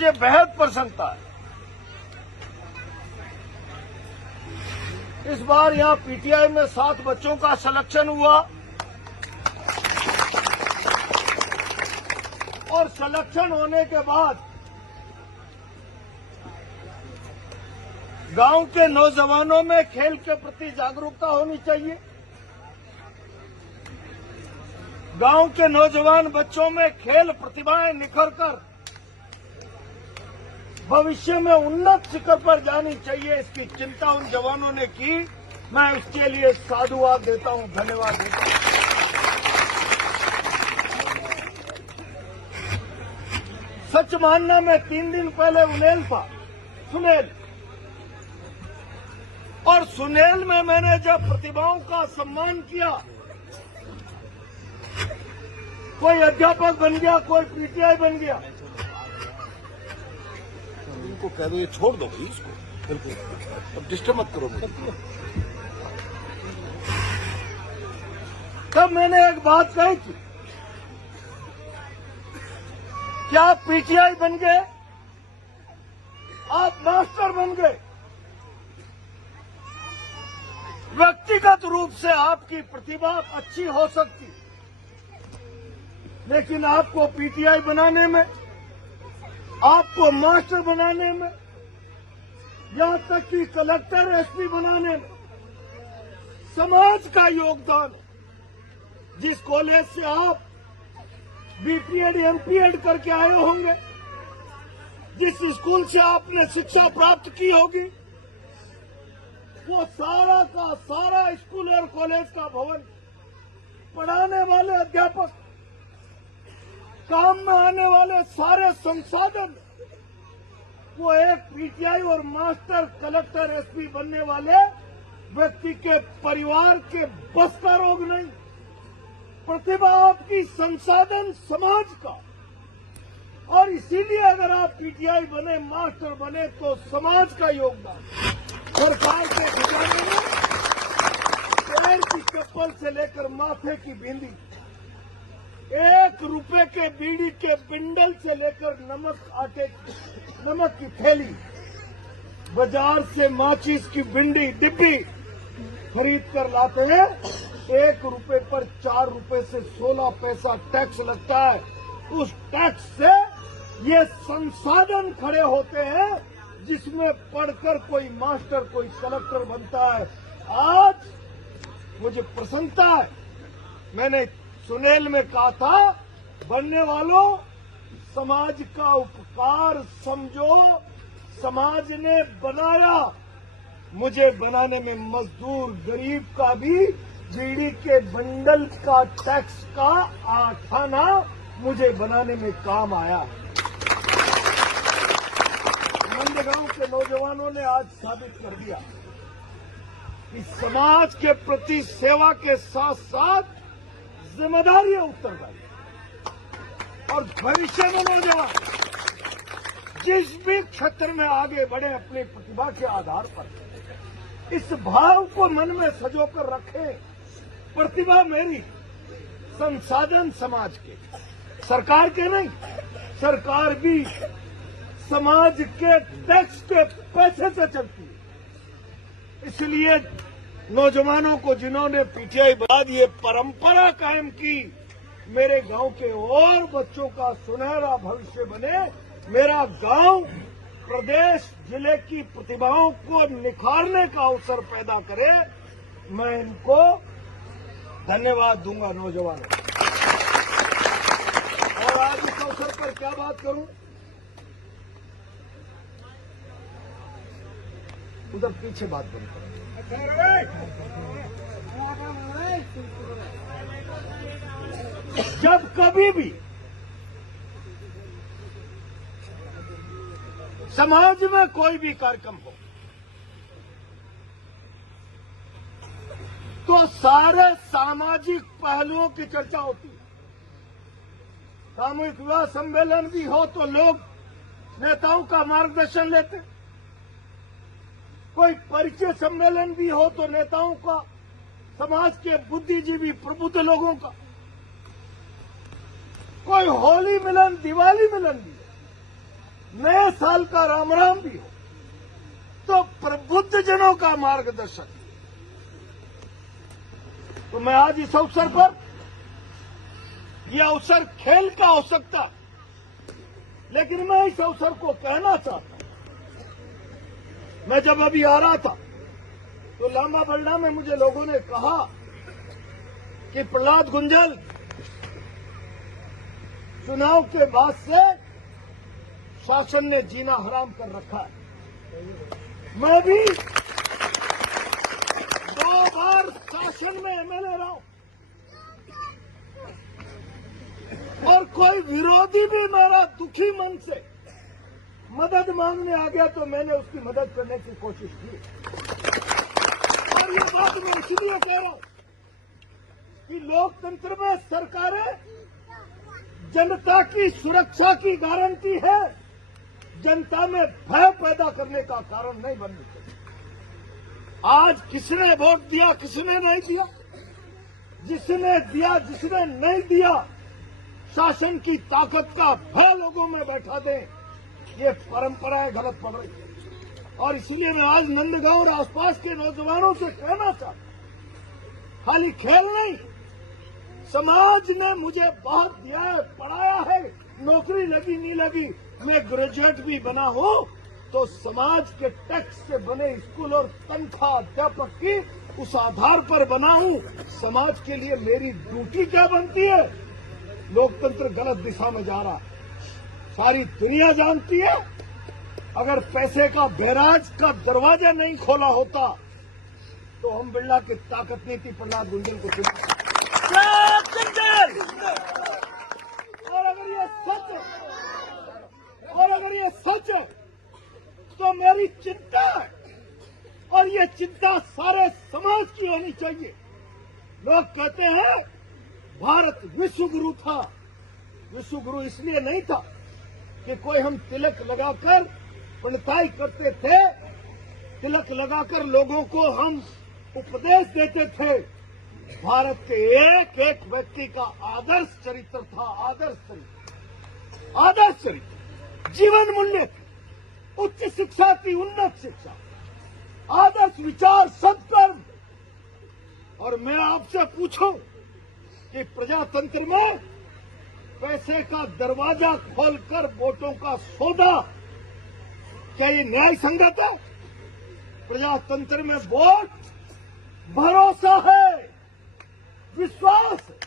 मुझे बेहद प्रसन्नता है। इस बार यहां पीटीआई में 7 बच्चों का सिलेक्शन हुआ और सिलेक्शन होने के बाद गांव के नौजवानों में खेल के प्रति जागरूकता होनी चाहिए। गांव के नौजवान बच्चों में खेल प्रतिभाएं निखरकर भविष्य में उन्नत शिखर पर जानी चाहिए, इसकी चिंता उन जवानों ने की। मैं उसके लिए साधुवाद देता हूं, धन्यवाद देता हूं। सच मानना, मैं 3 दिन पहले उनेल था, सुनेल, और सुनेल में मैंने जब प्रतिभाओं का सम्मान किया, कोई अध्यापक बन गया, कोई पीटीआई बन गया, इनको कह दो ये छोड़ दो भाई इसको, बिल्कुल अब डिस्टर्ब मत करो मुझे। तब मैंने एक बात कही थी कि आप पीटीआई बन गए, आप मास्टर बन गए, व्यक्तिगत रूप से आपकी प्रतिभा अच्छी हो सकती, लेकिन आपको पीटीआई बनाने में, आपको मास्टर बनाने में, यहां तक कि कलेक्टर एसपी बनाने में समाज का योगदान है। जिस कॉलेज से आप बीपीएड एमपीएड करके आए होंगे, जिस स्कूल से आपने शिक्षा प्राप्त की होगी, वो सारा का सारा स्कूल और कॉलेज का भवन, पढ़ाने वाले अध्यापक, काम में आने वाले सारे संसाधन, वो एक पीटीआई और मास्टर, कलेक्टर, एसपी बनने वाले व्यक्ति के परिवार के बस का रोग नहीं। प्रतिभा आपकी संसाधन समाज का, और इसीलिए अगर आप पीटीआई बने, मास्टर बने, तो समाज का योगदान। सरकार के खजाने में पैर की चप्पल से लेकर माथे की बिंदी, 1 रुपए के बीड़ी के बिंडल से लेकर नमक की थैली, बाजार से माचिस की डिब्बी खरीद कर लाते हैं। 1 रुपए पर 4 रुपए से 16 पैसा टैक्स लगता है। उस टैक्स से ये संसाधन खड़े होते हैं जिसमें पढ़कर कोई मास्टर, कोई कलेक्टर बनता है। आज मुझे प्रसन्नता है, मैंने सुनेल में कहा था, बनने वालों समाज का उपकार समझो, समाज ने बनाया, मुझे बनाने में मजदूर गरीब का भी बीड़ी के बंडल का टैक्स का आठाना मुझे बनाने में काम आया। नंदगांव के नौजवानों ने आज साबित कर दिया कि समाज के प्रति सेवा के साथ साथ जिम्मेदारी उत्तरदायी, और भविष्य में नौजवान जिस भी क्षेत्र में आगे बढ़े अपनी प्रतिभा के आधार पर, इस भाव को मन में सजोकर रखें। प्रतिभा मेरी, संसाधन समाज के, सरकार के नहीं। सरकार भी समाज के टैक्स के पैसे से चलती है। इसलिए नौजवानों को, जिन्होंने पीटीआई बाद ये परंपरा कायम की, मेरे गांव के और बच्चों का सुनहरा भविष्य बने, मेरा गांव प्रदेश, जिले की प्रतिभाओं को निखारने का अवसर पैदा करे, मैं इनको धन्यवाद दूंगा नौजवानों। और आज इस अवसर पर क्या बात करूं, उधर पीछे बात बंद करूं। जब कभी भी समाज में कोई भी कार्यक्रम हो, तो सारे सामाजिक पहलुओं की चर्चा होती है। सामूहिक विवाह सम्मेलन भी हो तो लोग नेताओं का मार्गदर्शन लेते, कोई परिचय सम्मेलन भी हो तो नेताओं का, समाज के बुद्धिजीवी प्रबुद्ध लोगों का, कोई होली मिलन, दिवाली मिलन भी, नए साल का राम राम भी हो, तो प्रबुद्ध जनों का मार्गदर्शन। तो मैं आज इस अवसर पर, यह अवसर खेल का हो सकता, लेकिन मैं इस अवसर को कहना चाहता हूं। मैं जब अभी आ रहा था तो लांबा बल्डा में मुझे लोगों ने कहा कि प्रहलाद गुंजल, चुनाव के बाद से शासन ने जीना हराम कर रखा है। मैं भी 2 बार शासन में एमएलए रहा हूं और कोई विरोधी भी मेरा दुखी मन से मदद मांगने आ गया तो मैंने उसकी मदद करने की कोशिश की। और ये बात मैं इसलिए कह रहा हूं कि लोकतंत्र में सरकारें जनता की सुरक्षा की गारंटी है, जनता में भय पैदा करने का कारण नहीं बननी चाहिए। आज किसने वोट दिया, किसने नहीं दिया, जिसने दिया, जिसने नहीं दिया, शासन की ताकत का भय लोगों में बैठा दें, ये परंपराएं गलत पड़ रही है। और इसलिए मैं आज नंदगांव और आसपास के नौजवानों से कहना चाहता हूं, खाली खेल नहीं, समाज ने मुझे बहुत दिया है, पढ़ाया है, नौकरी लगी नहीं लगी, मैं ग्रेजुएट भी बना हूं, तो समाज के टैक्स से बने स्कूल और तनख्वाह अध्यापक की उस आधार पर बना हूं। समाज के लिए मेरी ड्यूटी क्या बनती है? लोकतंत्र गलत दिशा में जा रहा है, सारी दुनिया जानती है। अगर पैसे का बैराज का दरवाजा नहीं खोला होता तो हम बिरला की ताकत नहीं थी प्रहलाद गुंजल को चुना। और अगर ये सच है तो मेरी चिंता है, और ये चिंता सारे समाज की होनी चाहिए। लोग कहते हैं भारत विश्व गुरु था। विश्व गुरु इसलिए नहीं था कि कोई हम तिलक लगाकर पंडिताई करते थे, तिलक लगाकर लोगों को हम उपदेश देते थे। भारत के एक एक व्यक्ति का आदर्श चरित्र था, आदर्श चरित्र, जीवन मूल्य थे, उच्च शिक्षा थी, उन्नत शिक्षा, आदर्श विचार, सत्कर्म। और मैं आपसे पूछूं कि प्रजातंत्र में पैसे का दरवाजा खोलकर वोटों का सौदा, क्या ये न्याय संगत है? प्रजातंत्र में वोट भरोसा है, विश्वास है।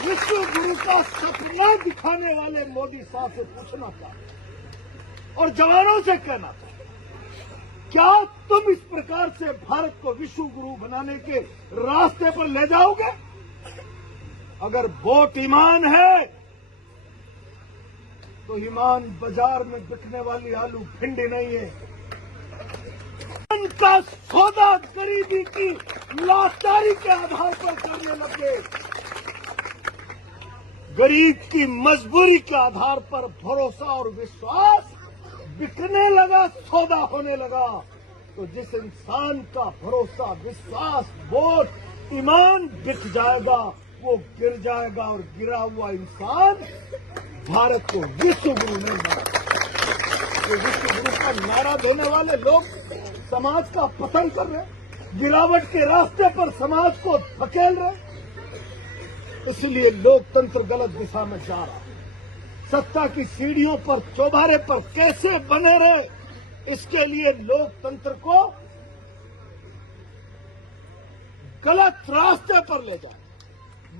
विश्व गुरु का सपना दिखाने वाले मोदी साहब से पूछना चाहता और जवानों से कहना चाहता, क्या तुम इस प्रकार से भारत को विश्व गुरु बनाने के रास्ते पर ले जाओगे? अगर वोट ईमान है तो ईमान बाजार में बिकने वाली आलू भिंडी नहीं है। उनका सौदा गरीबी की लाचारी के आधार पर करने लगे, गरीब की मजबूरी के आधार पर भरोसा और विश्वास बिकने लगा, सौदा होने लगा। तो जिस इंसान का भरोसा, विश्वास, वोट, ईमान बिक जाएगा वो गिर जाएगा, और गिरा हुआ इंसान भारत को विश्व गुरु नहीं मानेगा। तो विश्व गुरु का नारा देने वाले लोग समाज का पतन कर रहे, गिरावट के रास्ते पर समाज को धकेल रहे। इसलिए लोकतंत्र गलत दिशा में जा रहा है। सत्ता की सीढ़ियों पर, चौबारे पर कैसे बने रहे, इसके लिए लोकतंत्र को गलत रास्ते पर ले जाए,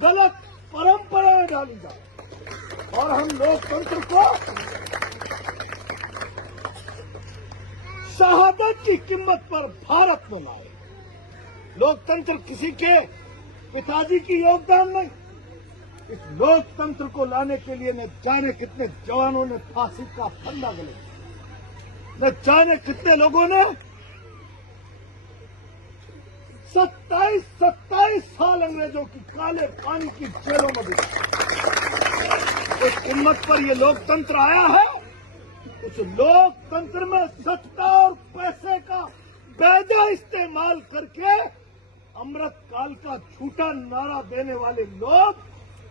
गलत परंपराएं डाली जाए, और हम लोकतंत्र को शहादत की कीमत पर भारत में लाए। लोकतंत्र किसी के पिताजी की योगदान नहीं। इस लोकतंत्र को लाने के लिए न जाने कितने जवानों ने फांसी का फंदा गले, न जाने कितने लोगों ने 27 साल अंग्रेजों की काले पानी की जेलों में बिताए। इस कीमत पर ये लोकतंत्र आया है। उस लोकतंत्र में सत्ता और पैसे का बेजा इस्तेमाल करके अमृत काल का झूठा नारा देने वाले लोग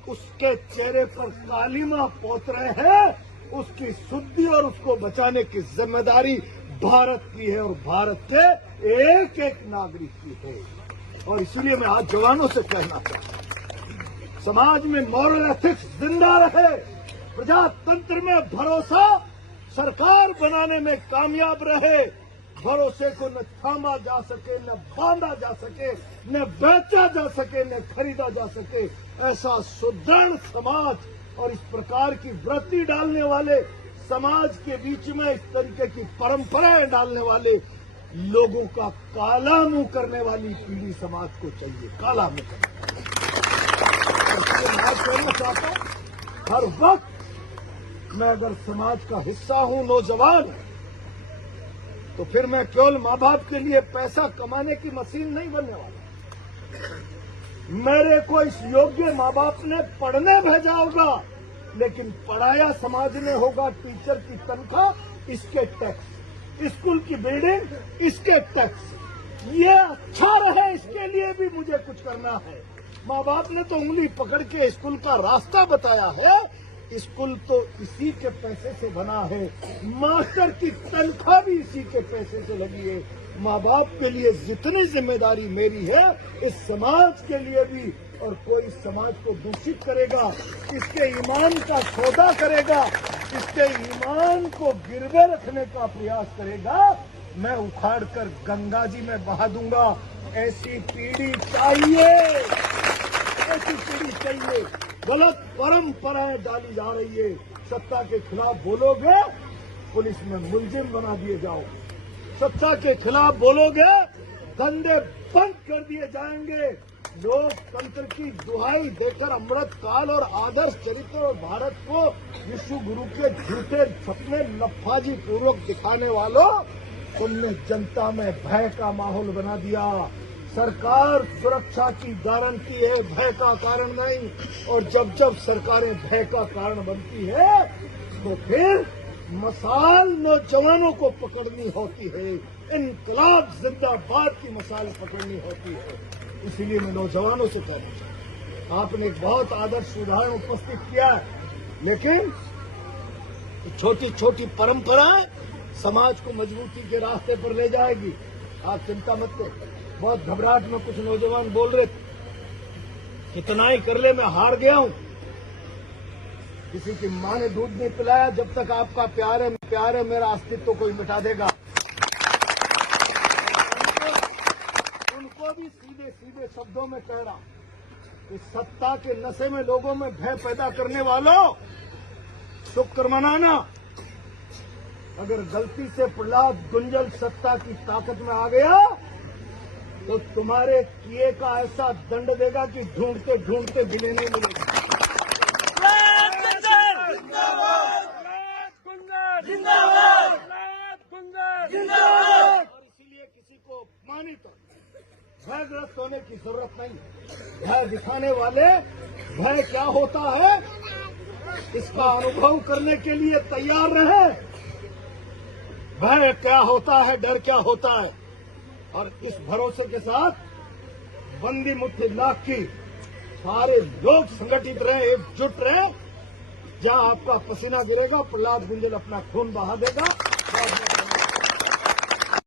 उसके चेहरे पर कालीमा पोत रहे हैं। उसकी शुद्धि और उसको बचाने की जिम्मेदारी भारत की है और भारत के एक एक नागरिक की है। और इसलिए मैं आज जवानों से कहना चाहता हूं, समाज में मॉरल एथिक्स जिंदा रहे, प्रजातंत्र में भरोसा सरकार बनाने में कामयाब रहे। भरोसे को न थामा जा सके, न बांधा जा सके, न बेचा जा सके, न खरीदा जा सके, ऐसा सुदृढ़ समाज और इस प्रकार की वृत्ति डालने वाले समाज के बीच में इस तरीके की परंपराएं डालने वाले लोगों का काला मुंह करने वाली पीढ़ी समाज को चाहिए, काला मुंह करने। मैं कहना चाहता हूं, हर वक्त मैं अगर समाज का हिस्सा हूं, नौजवान, तो फिर मैं केवल माँ बाप के लिए पैसा कमाने की मशीन नहीं बनने वाला। मेरे को इस योग्य माँ बाप ने पढ़ने भेजा होगा, लेकिन पढ़ाया समाज ने होगा। टीचर की तनख्वाह, इसके टैक्स, स्कूल की बिल्डिंग, इसके टैक्स, ये अच्छा रहे, इसके लिए भी मुझे कुछ करना है। माँ बाप ने तो उंगली पकड़ के स्कूल का रास्ता बताया है, स्कूल तो इसी के पैसे से बना है, मास्टर की तनख्वाह भी इसी के पैसे से लगी है। माँ बाप के लिए जितनी जिम्मेदारी मेरी है, इस समाज के लिए भी, और कोई समाज को दूषित करेगा, इसके ईमान का सौदा करेगा, इसके ईमान को गिरवे रखने का प्रयास करेगा, मैं उखाड़ कर गंगा जी में बहा दूंगा। ऐसी पीढ़ी चाहिए, ऐसी पीढ़ी चाहिए। गलत परंपराएं डाली जा रही है, सत्ता के खिलाफ बोलोगे, पुलिस में मुलजिम बना दिए जाओ। सत्ता के खिलाफ बोलोगे, धंधे बंद कर दिए जाएंगे। लोकतंत्र की दुहाई देकर अमृत काल और आदर्श चरित्र और भारत को विश्व गुरु के झूठे सपने लफाजी पूर्वक दिखाने वालों, तुमने जनता में भय का माहौल बना दिया। सरकार सुरक्षा की गारंटी है, भय का कारण नहीं। और जब जब सरकारें भय का कारण बनती है, तो फिर मसाल नौजवानों को पकड़नी होती है, इनकलाब जिंदाबाद की मसाल पकड़नी होती है। इसीलिए मैं नौजवानों से कहना चाहता हूं, आपने एक बहुत आदर्श उदाहरण उपस्थित किया है, लेकिन छोटी छोटी परंपराएं समाज को मजबूती के रास्ते पर ले जाएगी। आप चिंता मत करो। बहुत घबराहट में कुछ नौजवान बोल रहे थे, कितना ही कर ले, मैं हार गया हूं। किसी की मां ने दूध नहीं पिलाया, जब तक आपका प्यार है मेरा अस्तित्व कोई मिटा देगा। उनको भी सीधे सीधे शब्दों में कह रहा, इस सत्ता के नशे में लोगों में भय पैदा करने वालों, शुक्र मनाना। अगर गलती से प्रहलाद गुंजल सत्ता की ताकत में आ गया, तो तुम्हारे किए का ऐसा दंड देगा कि ढूंढते ढूंढते दिले नहीं मिलेगा। और इसीलिए किसी को अपमानित भयग्रस्त होने की जरूरत नहीं। भय दिखाने वाले, भय क्या होता है इसका अनुभव करने के लिए तैयार रहे। भय क्या होता है, डर क्या होता है, और इस भरोसे के साथ बंदी मुट्ठी लाख की सारे लोग संगठित रहे, एकजुट रहे। जहां आपका पसीना गिरेगा, प्रहलाद गुंजल अपना खून बहा देगा।